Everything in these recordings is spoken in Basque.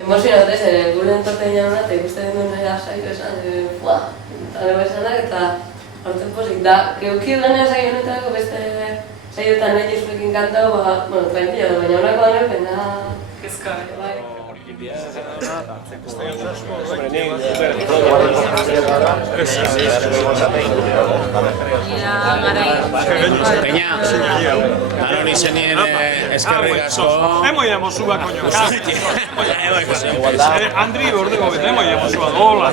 Emozionante zen, gure entorten jauna, eta ikusten duen nire saio esan, eta esanak, eta hartzen pozik. Da, geuki ganea saio honetarako beste saioetan nahi jesuekin kantau, tranquilo, baina honako gana, baina... Kezka, bai. Peña, danon izenien eskerrik asko. Hemo llamo suba, coño. Andri, ordego, hemo llamo suba, hola.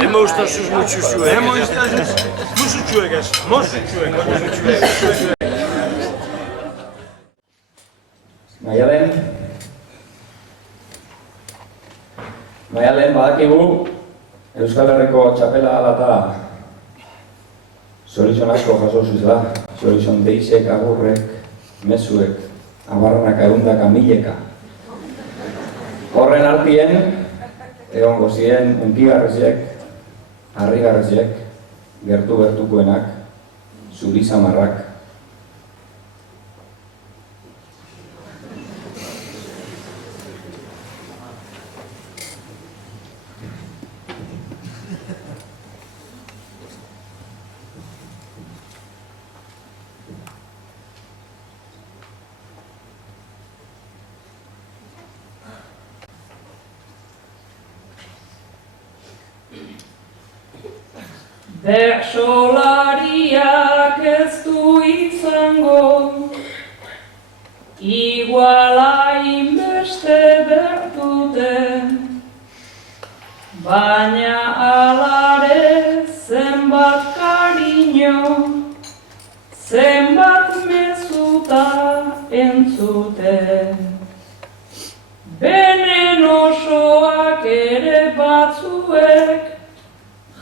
Hemo ustazuz mutxuxuek. Hemo ustazuz mutxuxuek ez. Mutxuxuek. Maialen badakigu Euskal Herriko txapela alata zorizon asko jaso zuzela, zorizon deizek, agurrek, mezuek, abarranak, ehundaka, mileka. Horren artien, egongo ziren unkigarreziek, harrigarreziek, gertu-gertukoenak, zuri samarrak. Bertsolariak ez du izango, iguala inbeste bertuten, baina alare zenbat kariño, zenbat mezuta entzuten. Benen osoak ere batzuek,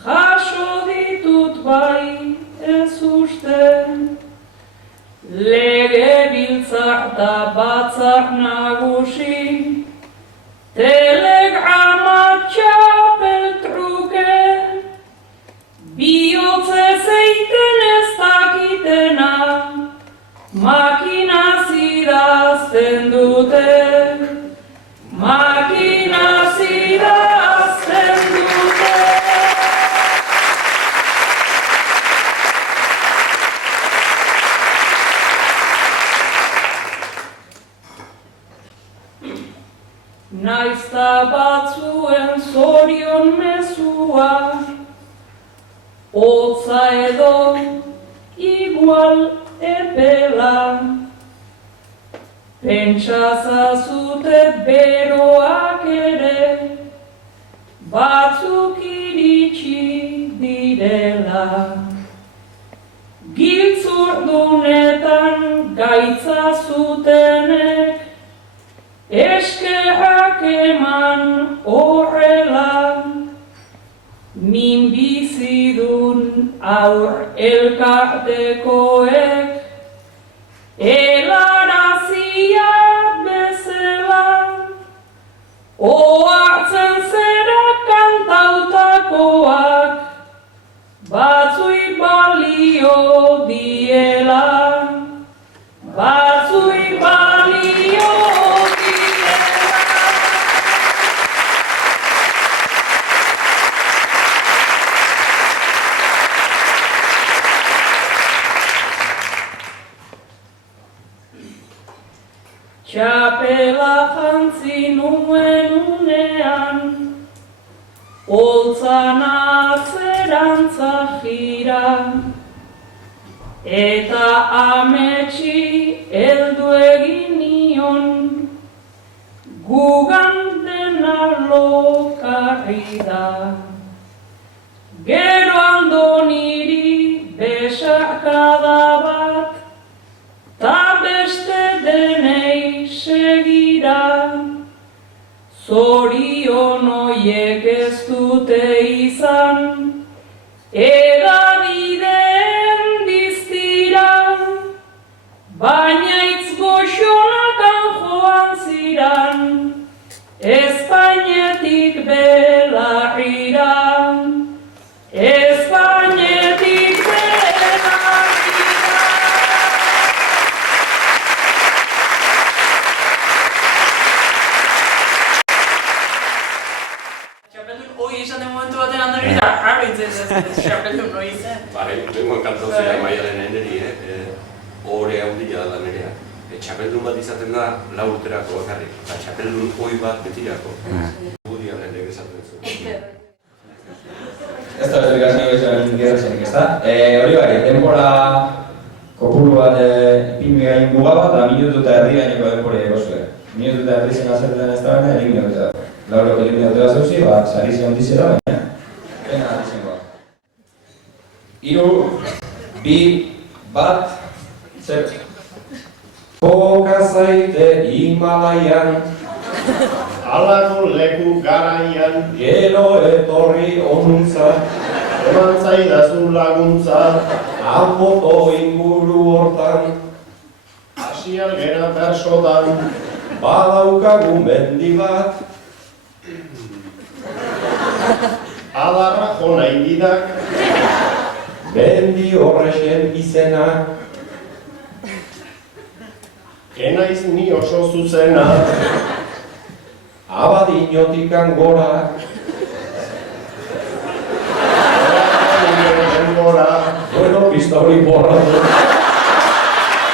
jaso ditut bai ez uste, legebiltzar da batzar nagusi, telegrama txapel truke, bihotze zeiten ez dakitena, makinaz idazten dute, makinaz idazten dute. Naizta batzuen zorion mezua, hotza edo igual epela, pentsazazute beroak ere, batzuk iritsi direla. Giltzurdunetan gaitza zutenek, eskerrak eman horrela, minbizidun aur elkartekoek, helaraziak bezala, ohartzen zera kantautakoak, batzui balio diela, batzui balio txapela jantzi nuen unean, holtzan atzerantza jira, eta ametsi heldu egin nion, gugan dena lokarri da. Gero andoniri besarkada bat, ta beste denei segira, zorion oiek ez dute izan, edabideen diztira, baina itz goxonakan joan ziran, Espainetik belarrira, Espainetik belarrira. Txapeldun noi zen. Bai, bengoan kantau zira Maialen eneri, ohore handia da nerea. Txapeldun bat izaten da 4 urterako bakarrik, eta txapeldun ohi bat betirako. Budi aldenek esaten zuen. Ez da esplikazio izan gertzenik, ezta? Hori bai, denbora kopuru bat ipinmi gain muga bat, da minutu eta erdi gaineko denbora egozue. Minutu eta erdi zen azerten ez da baina, eliminatu da. Laurok eliminatu da zeuzi, sari zion dizela, baina pena izango. 3, 2, 1, 0. Koka zaite Himalaian, Halako leku garaian, gero etorri onuntza, eman zaidazu laguntza, Anboto inguru hortan, hasial gera bersotan, badaukagu mendi bat, adarra jo nahi didak, mendi horrexen izena, enaiz ni oso zuzena, Abadinotikan gora, denbora, bueno, pista hori borratu,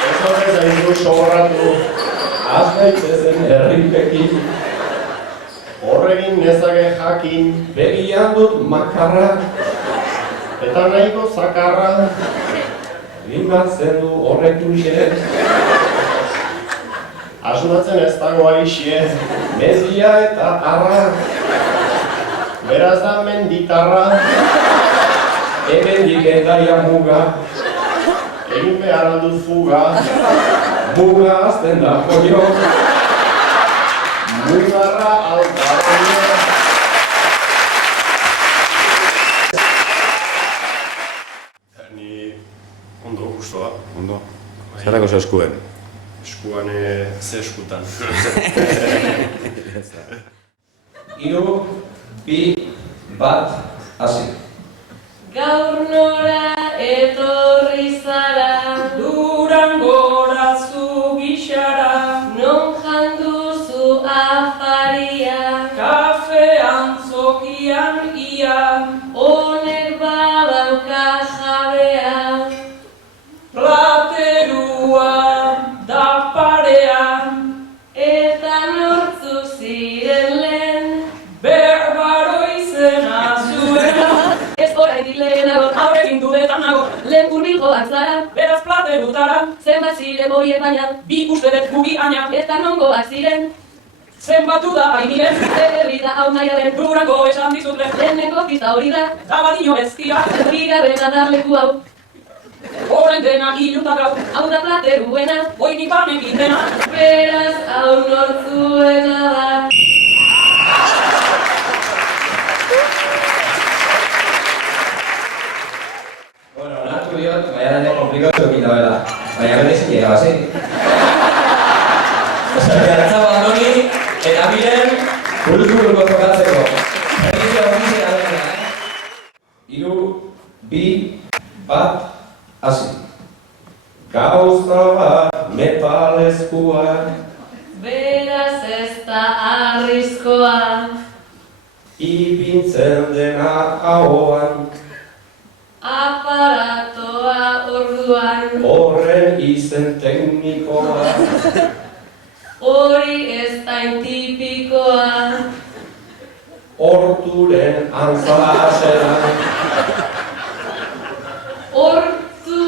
ez horrez zaizu sobratu, az gaitezen herripekin, horregin nezake jakin, begian dut makarra, eta nahiko zakarra, limatzen du horrekin xe, asmatzen ez dago aixe, mezia eta arra, beraz da menditarra, hemendik endaia muga, egin behar aldut fuga, muga azten da joio, mugarra aldaroia. Ni ondo gustoa. Ondo. Zerrako zo eskuen? Eskuan ze eskutan. 3, 2, 1, hasi. Gaur nora etorri zara, Durangora zu gixara, non janduzu afaria, kafean zokian ia, honek badauka jabea, platerua da parean, eta nortzu ziren lehen, berbaro izena zuena, ez oraitik lehenago, aurrekin dudetan nago, lehen hurbilgoak zara, beraz platerutara, zenbat ziren boiek baina, bi uste dut gugi aina, eta nongoak ziren, zenbatu da bainiren, herri da hau nahiaren, Durango esan dizut lehen, leheneko pista hori da, Abadino ez dira, bigarren adarleku hau, horren dena hiluta gau, hau da plateruena, oinik banekin dena, beraz hau nortzuena da. Bueno, onartu diot, baina komplikatu ekin dabela, baina bere ezin llega, hasi. Gertza bandoni, eta bilen, buruz-buruko jokatzeko. Egizia ofizia dena, 3, 2, 1, hasi. Gauza bat metalezkoa, Beraz ez da arrizkoa, ipintzen dena ahoan, aparatoa orduan, horren izen teknikoa, hori ez da intipikoa, horturen antzaseran, hortu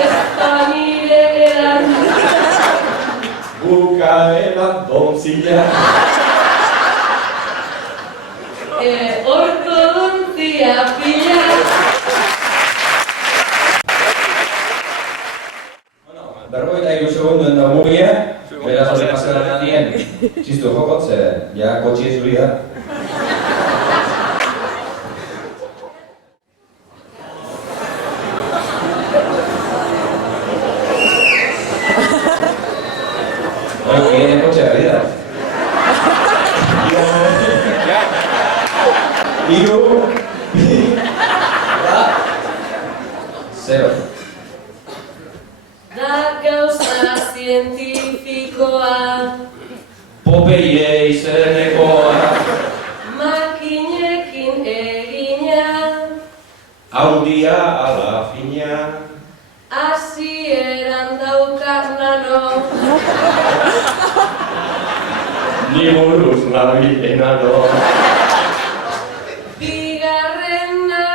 ez da nire eran, bukaera dontzila, ortodontzia pila. Berrogeita 3 segunduen da mugia, beraz hori pasatzen dien, txistu jokotze, ja kotxi ez hori da. Hori kotxea hori da. 3, 2, 0. Da gauza zientifikoa, Popeye izenekoa, makinekin egina, Handia ala fina. Hasieran daukat nano. Ni buruz nabilen alo. Bigarrena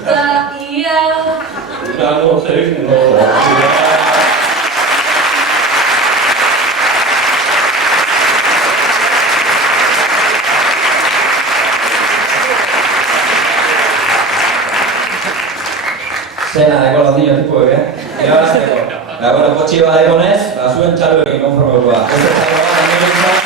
da ia. Nanoteknologia. Zena deko latino tipo irabazteko. Bueno, potxi bat egonez, zuen txaloekin konformeko da. Ez ez